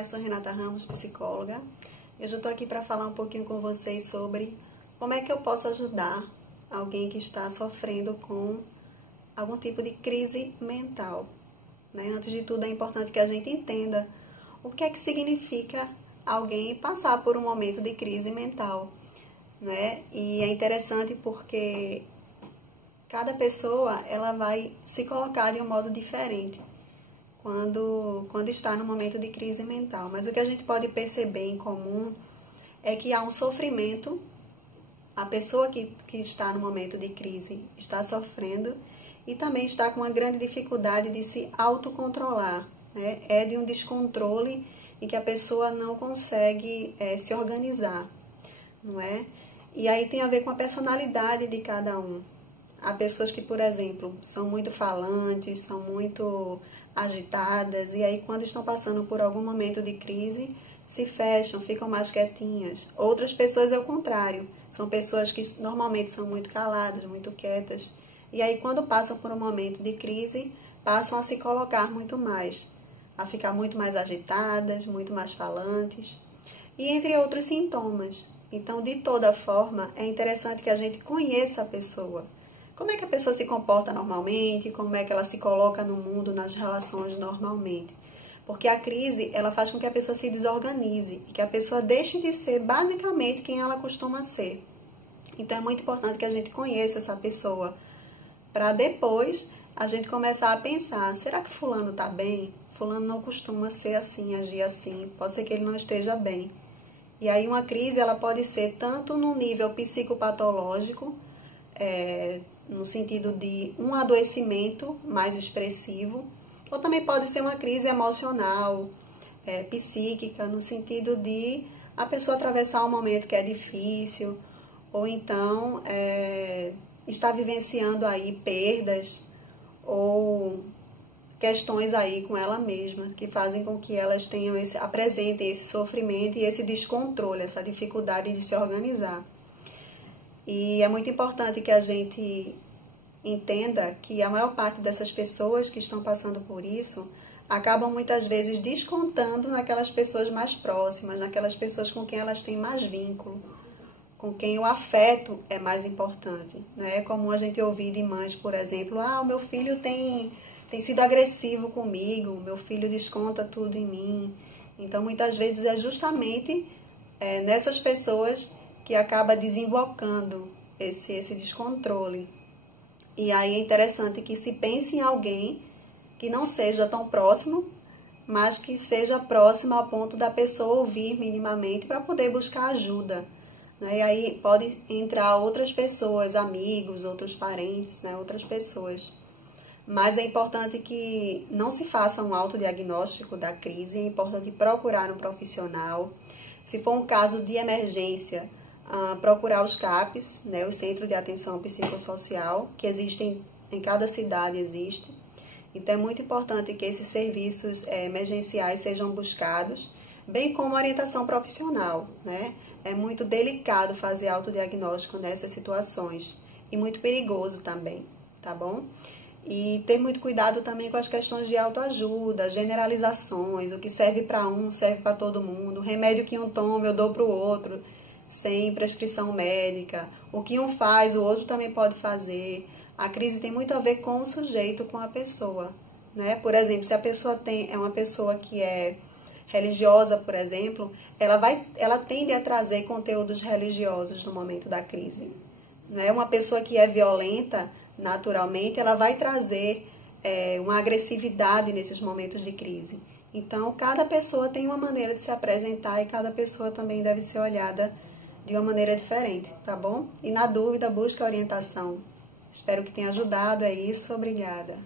eu sou Renata Ramos, psicóloga. Hoje eu estou aqui para falar um pouquinho com vocês sobre como é que eu posso ajudar alguém que está sofrendo com algum tipo de crise mental, né? Antes de tudo, é importante que a gente entenda o que é que significa alguém passar por um momento de crise mental, né? E é interessante porque cada pessoa ela vai se colocar de um modo diferente quando está no momento de crise mental. Mas o que a gente pode perceber em comum é que há um sofrimento, a pessoa que está no momento de crise está sofrendo e também está com uma grande dificuldade de se autocontrolar, né? É de um descontrole em que a pessoa não consegue se organizar, não é? E aí tem a ver com a personalidade de cada um. Há pessoas que, por exemplo, são muito falantes, são muito agitadas, e aí quando estão passando por algum momento de crise, se fecham, ficam mais quietinhas. Outras pessoas é o contrário, são pessoas que normalmente são muito caladas, muito quietas, e aí quando passam por um momento de crise, passam a se colocar muito mais, a ficar muito mais agitadas, muito mais falantes, e entre outros sintomas. Então, de toda forma, é interessante que a gente conheça a pessoa. Como é que a pessoa se comporta normalmente, como é que ela se coloca no mundo, nas relações normalmente. Porque a crise, ela faz com que a pessoa se desorganize e que a pessoa deixe de ser basicamente quem ela costuma ser. Então é muito importante que a gente conheça essa pessoa, para depois a gente começar a pensar, será que fulano está bem? Fulano não costuma ser assim, agir assim, pode ser que ele não esteja bem. E aí uma crise, ela pode ser tanto no nível psicopatológico, no sentido de um adoecimento mais expressivo, ou também pode ser uma crise emocional, psíquica, no sentido de a pessoa atravessar um momento que é difícil, ou então está vivenciando aí perdas, ou questões aí com ela mesma, que fazem com que elas apresentem esse sofrimento e esse descontrole, essa dificuldade de se organizar. E é muito importante que a gente entenda que a maior parte dessas pessoas que estão passando por isso acabam muitas vezes descontando naquelas pessoas mais próximas, naquelas pessoas com quem elas têm mais vínculo, com quem o afeto é mais importante, né? É comum a gente ouvir de mães, por exemplo, o meu filho tem sido agressivo comigo, meu filho desconta tudo em mim. Então, muitas vezes é justamente nessas pessoas que acaba desembocando esse descontrole. E aí é interessante que se pense em alguém que não seja tão próximo, mas que seja próximo ao ponto da pessoa ouvir minimamente para poder buscar ajuda, né? E aí pode entrar outras pessoas, amigos, outros parentes, né? Outras pessoas. Mas é importante que não se faça um autodiagnóstico da crise, é importante procurar um profissional. Se for um caso de emergência, procurar os CAPs, né, o Centro de Atenção Psicossocial, que existem em cada cidade, existe. Então é muito importante que esses serviços emergenciais sejam buscados, bem como orientação profissional, né? É muito delicado fazer autodiagnóstico nessas situações e muito perigoso também, tá bom? E ter muito cuidado também com as questões de autoajuda, generalizações, o que serve para um serve para todo mundo, o remédio que um toma eu dou para o outro, sem prescrição médica, o que um faz o outro também pode fazer. A crise tem muito a ver com o sujeito, com a pessoa, né? Por exemplo, se a pessoa é uma pessoa que é religiosa, por exemplo, ela tende a trazer conteúdos religiosos no momento da crise, né? Uma pessoa que é violenta, naturalmente, ela vai trazer uma agressividade nesses momentos de crise. Então, cada pessoa tem uma maneira de se apresentar e cada pessoa também deve ser olhada de uma maneira diferente, tá bom? E na dúvida, busque orientação. Espero que tenha ajudado, é isso, obrigada.